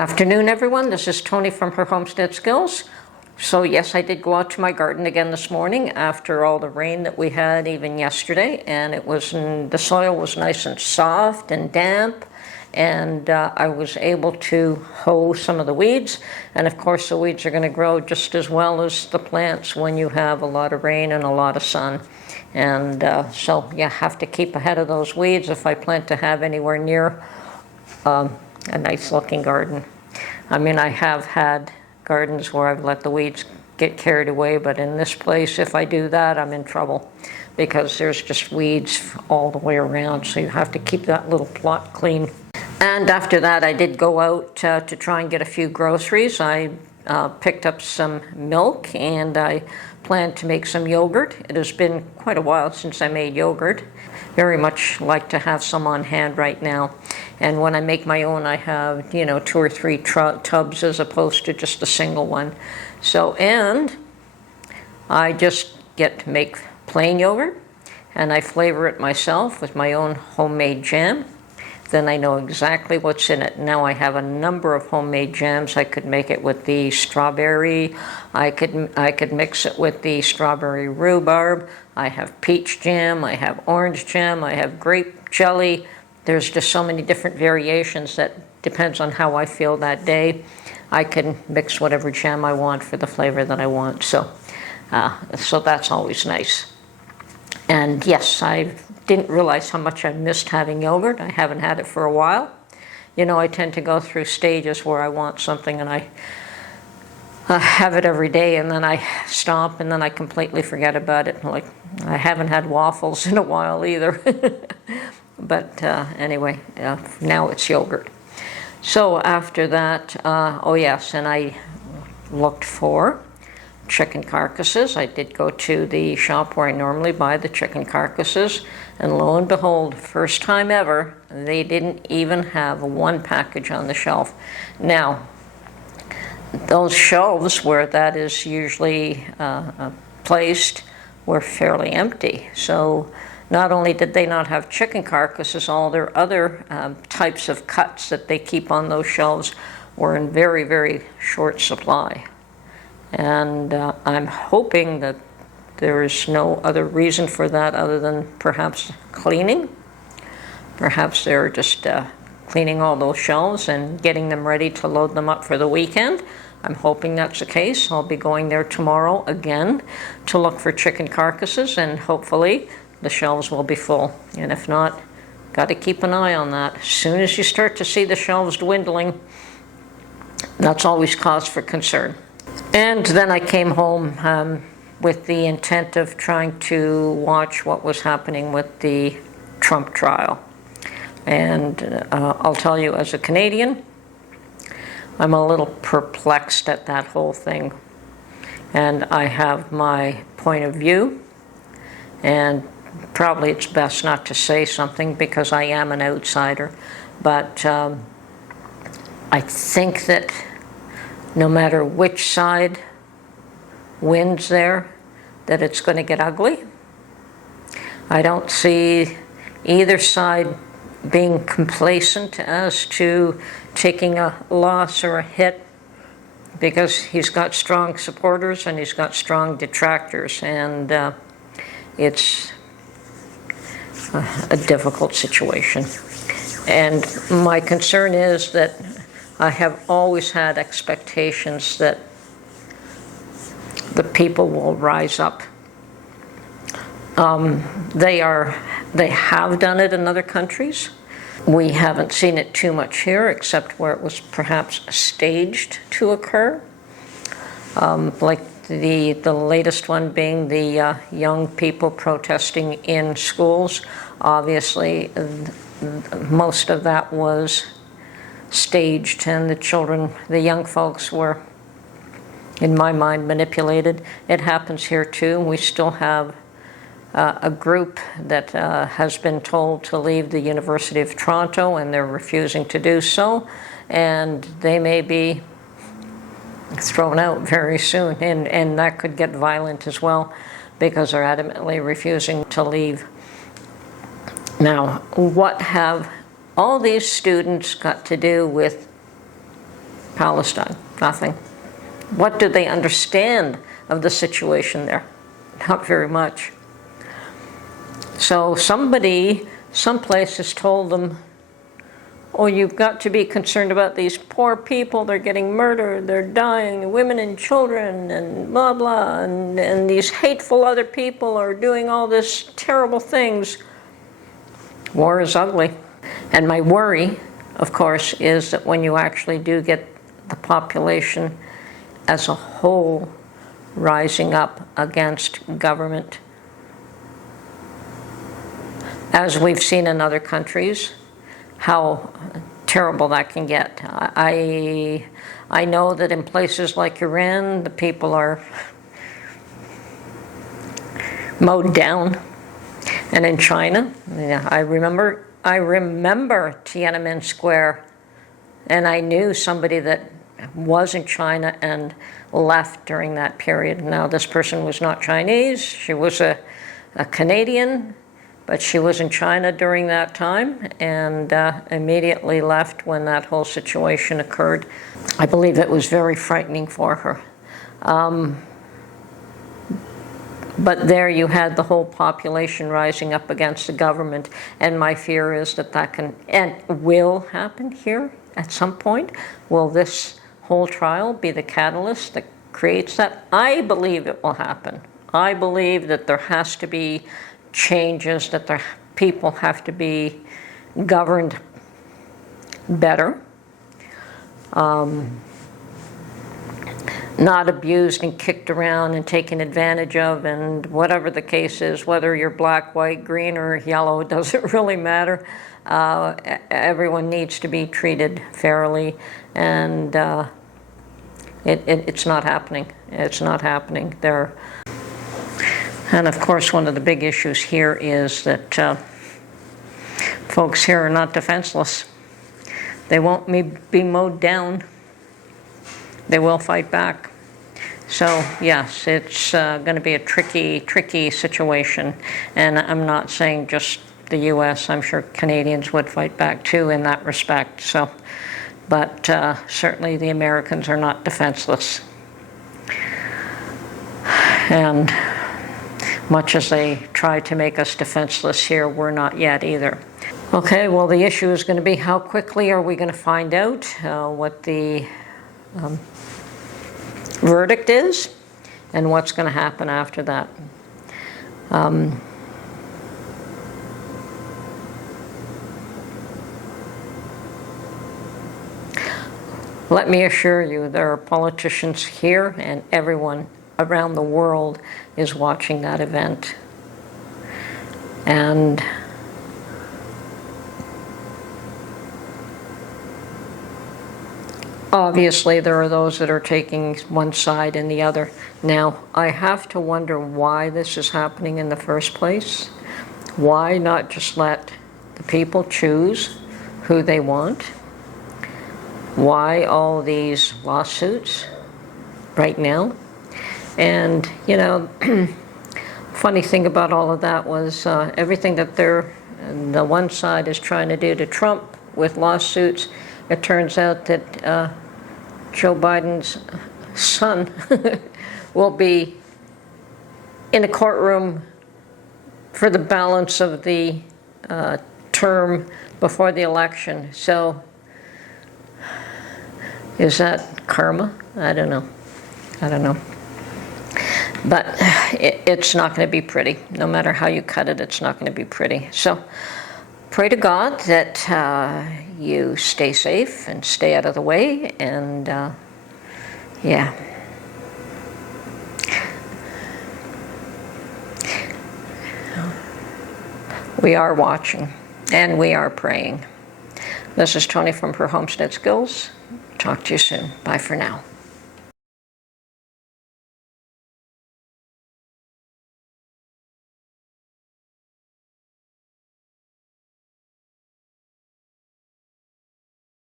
Afternoon, everyone. This is Tony from Her Homestead Skills. So yes, I did go out to my garden again this morning after all the rain that we had even yesterday, and the soil was nice and soft and damp, and I was able to hoe some of the weeds. And of course the weeds are going to grow just as well as the plants when you have a lot of rain and a lot of sun. And so you have to keep ahead of those weeds if I plan to have anywhere near a nice looking garden. I mean, I have had gardens where I've let the weeds get carried away, but in this place, if I do that, I'm in trouble because there's just weeds all the way around, so you have to keep that little plot clean. And after that, I did go out to try and get a few groceries. I picked up some milk, and I plan to make some yogurt. It has been quite a while since I made yogurt. Very much like to have some on hand right now. And when I make my own, I have, 2 or 3 tubs as opposed to just a single one. So, and I just get to make plain yogurt, and I flavor it myself with my own homemade jam. Then I know exactly what's in it. Now I have a number of homemade jams. I could make it with the strawberry. I could mix it with the strawberry rhubarb. I have peach jam. I have orange jam. I have grape jelly. There's just so many different variations that depends on how I feel that day. I can mix whatever jam I want for the flavor that I want. So that's always nice. And yes, I didn't realize how much I missed having yogurt. I haven't had it for a while. I tend to go through stages where I want something and I have it every day, and then I stop and then I completely forget about it. Like, I haven't had waffles in a while either. But anyway, now it's yogurt. So after that, oh yes, and I looked for chicken carcasses. I did go to the shop where I normally buy the chicken carcasses, and lo and behold, first time ever, they didn't even have one package on the shelf. Now, those shelves where that is usually placed were fairly empty. So not only did they not have chicken carcasses, all their other types of cuts that they keep on those shelves were in very, very short supply. And I'm hoping that there is no other reason for that other than perhaps cleaning. Perhaps they're just cleaning all those shelves and getting them ready to load them up for the weekend. I'm hoping that's the case. I'll be going there tomorrow again to look for chicken carcasses, and hopefully the shelves will be full. And if not, got to keep an eye on that. As soon as you start to see the shelves dwindling, that's always cause for concern. And then I came home with the intent of trying to watch what was happening with the Trump trial. And I'll tell you, as a Canadian, I'm a little perplexed at that whole thing. And I have my point of view, and probably it's best not to say something because I am an outsider. But I think that no matter which side wins there, that it's going to get ugly. I don't see either side being complacent as to taking a loss or a hit, because he's got strong supporters and he's got strong detractors, and it's a difficult situation. And my concern is that I have always had expectations that the people will rise up. They have done it in other countries. We haven't seen it too much here, except where it was perhaps staged to occur. Like the latest one being the young people protesting in schools. Obviously, most of that was staged, and the young folks were, in my mind, manipulated. It happens here too. We still have a group that has been told to leave the University of Toronto, and they're refusing to do so, and they may be thrown out very soon, and that could get violent as well because they're adamantly refusing to leave. Now, what have all these students got to do with Palestine? Nothing. What do they understand of the situation there? Not very much. So somebody, someplace has told them, oh, you've got to be concerned about these poor people. They're getting murdered. They're dying. Women and children and blah, blah. And these hateful other people are doing all this terrible things. War is ugly. And my worry, of course, is that when you actually do get the population as a whole rising up against government, as we've seen in other countries, how terrible that can get. I know that in places like Iran, the people are mowed down. And in China, yeah, I remember Tiananmen Square, and I knew somebody that was in China and left during that period. Now, this person was not Chinese. She was a Canadian, but she was in China during that time and immediately left when that whole situation occurred. I believe it was very frightening for her. But there you had the whole population rising up against the government, and my fear is that that can and will happen here at some point. Will this whole trial be the catalyst that creates that? I believe it will happen. I believe that there has to be changes, that the people have to be governed better, not abused and kicked around and taken advantage of, and whatever the case is, whether you're black, white, green, or yellow, it doesn't really matter. Everyone needs to be treated fairly, and it's not happening. It's not happening there. And of course, one of the big issues here is that folks here are not defenseless. They won't be mowed down. They will fight back. So yes, it's going to be a tricky situation. And I'm not saying just the U.S. I'm sure Canadians would fight back too in that respect. So, but certainly the Americans are not defenseless. And much as they try to make us defenseless here, we're not yet either. Okay, well, the issue is going to be how quickly are we going to find out what the verdict is and what's going to happen after that. Let me assure you, there are politicians here and everyone around the world is watching that event. And obviously there are those that are taking one side and the other. Now, I have to wonder why this is happening in the first place. Why not just let the people choose who they want? Why all these lawsuits right now? And, you know, funny thing about all of that was everything that the one side is trying to do to Trump with lawsuits, it turns out that Joe Biden's son will be in a courtroom for the balance of the term before the election. So is that karma? I don't know. I don't know. But it's not going to be pretty. No matter how you cut it, it's not going to be pretty. So pray to God that you stay safe and stay out of the way. And yeah. We are watching and we are praying. This is Tony from Her Homestead Skills. Talk to you soon. Bye for now.